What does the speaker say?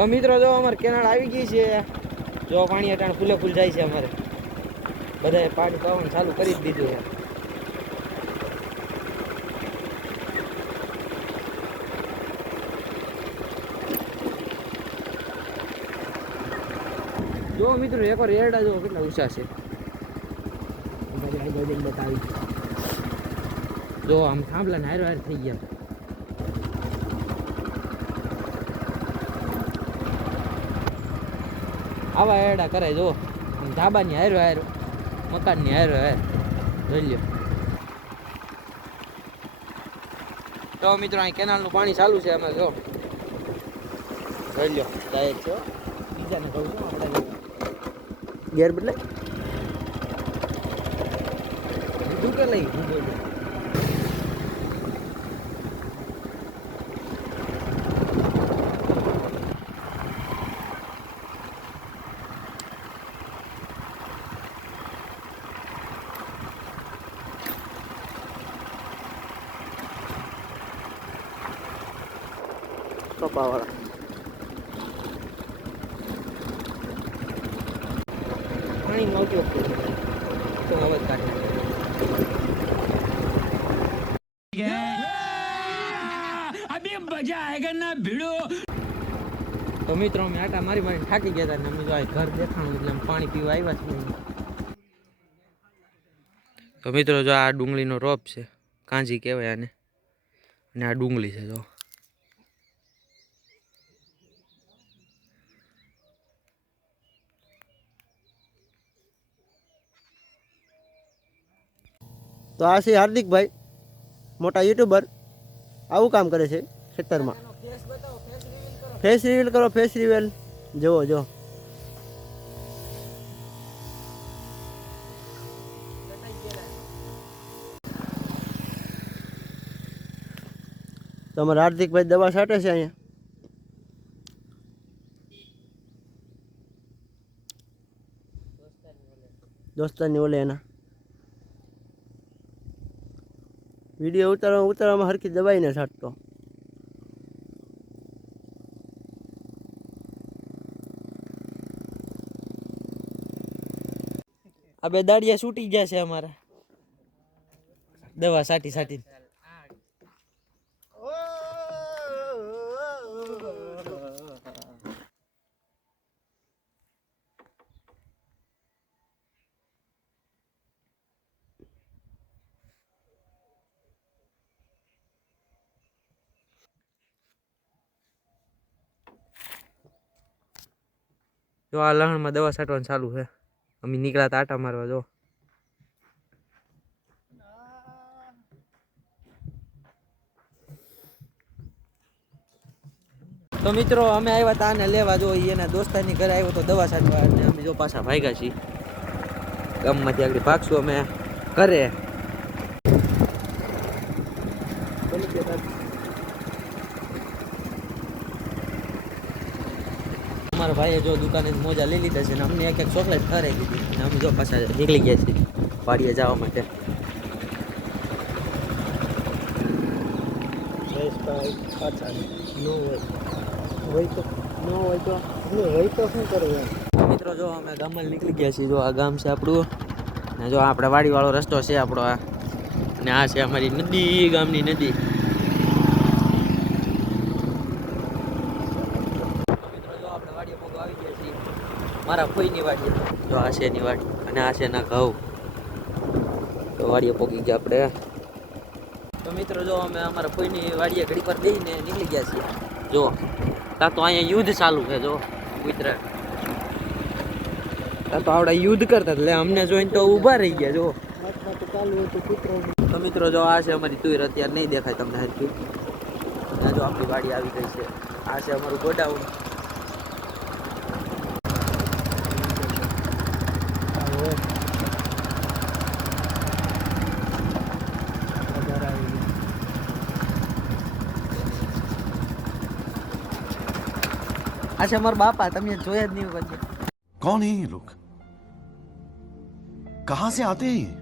તો મિત્રો જો અમારે કેનાળ આવી ગઈ છે જો પાણી અટાણ ફૂલે ફૂલ જાય છે અમારે. બધાએ પાણી પાવાનું ચાલુ કરી જ દીધું છે. જો મિત્રો એકવાર એરડા જો કેટલા ઊંચા છે. જો આમ થાંભલા ને હારો હાર થઈ ગયા. આવા એડા કરે જો ધાબાની હારો હારો મકાનની હારો હાર જોઈ લ્યો. તો મિત્રો અહીં કેનાલનું પાણી ચાલુ છે અમે જો જોઈ લ્યો. ડાયરેક્ટ છે બીજાને કહું છું આપણે ગેર બદલે બીજું કે લઈ બીજું કે. કપાવાળા પાણીનો ઉપયોગ કર્યો તો અવાજ કાઢે તો મિત્રો અમે આટા મારી મારી થાકી ગયા હતા ને અમે જો આ ઘર દેખાણું એટલે પાણી પીવા આવ્યા છીએ તો મિત્રો જો આ ડુંગળીનો રોપ છે કાંજી કહેવાય આને. અને આ ડુંગળી છે જો. તો આ છે હાર્દિકભાઈ મોટા યુટ્યુબર. આવું કામ કરે છે ખેતરમાં. ફેસ રિવીલ કરો ફેસ રિવીલ જુઓ જો તમારે હાર્દિકભાઈ દવા છાંટે છે અહીંયા? દોસ્તાની ઓલે એના. વીડિયો ઉતારવા ઉતારવામાં હરખી દબાઈને છાંટતો. આ બે દાડિયા છૂટી ગયા છે અમારા. દવા સાટી સાટી જો આ લહણમાં દવા છાંટવાનું ચાલુ છે. અમે નીકળ્યા આટા મારવા, જો. તો મિત્રો, અમે આવ્યા તા આને લેવા, જો એના દોસ્તાની ઘરે આવ્યો તો દવા છાંટવા અને અમે જો પાછા ભાગ્યા છીએ. ગામમાંથી આગળ ભાગશું અમે ઘરે. અમારા ભાઈએ જો દુકાને મોજા લઈ લીધા છે ને અમને એક એક ચોકલેટ ખરાઈ દીધી ને અમે જો પાછા નીકળી ગયા છીએ વાડીએ જવા માટે. ન હોય. હોય તો ન હોય તો હોય તો શું કરવું મિત્રો જો અમે ગામમાં નીકળી ગયા છીએ. જો આ ગામ છે આપણું. ને જો આપણે વાડીવાળો રસ્તો છે આપણો આ. અને આ છે અમારી નદી ગામની નદી મિત્રો જો આપણે વાડીએ પોગો આવી ગયા છીએ મારા ફોઈની વાડી. જો આ છે એની વાડી અને આ છે એના ઘઉં. તો વાડીએ પોગી ગયા આપણે. તો મિત્રો જો અમે અમારા ફોઈની વાડીએ ઘડી પર દઈને નીકળી ગયા છીએ. જો તા તો અહીંયા યુદ્ધ ચાલુ છે જો મિત્ર. ત્યાં તો આવડા યુદ્ધ કરતા એટલે અમને જોઈને તો ઊભા રહી ગયા જો. તો મિત્રો જો આ છે અમારી તુર અત્યારે નહીં દેખાય તમને હજુ ત્યાં જો આપણી વાડી આવી ગઈ છે. આ છે અમારું ગોડાઉન. આ છે અમારા બાપા તમે જોયા જ નહીં કોણ હે લોક કહા સે આતે હે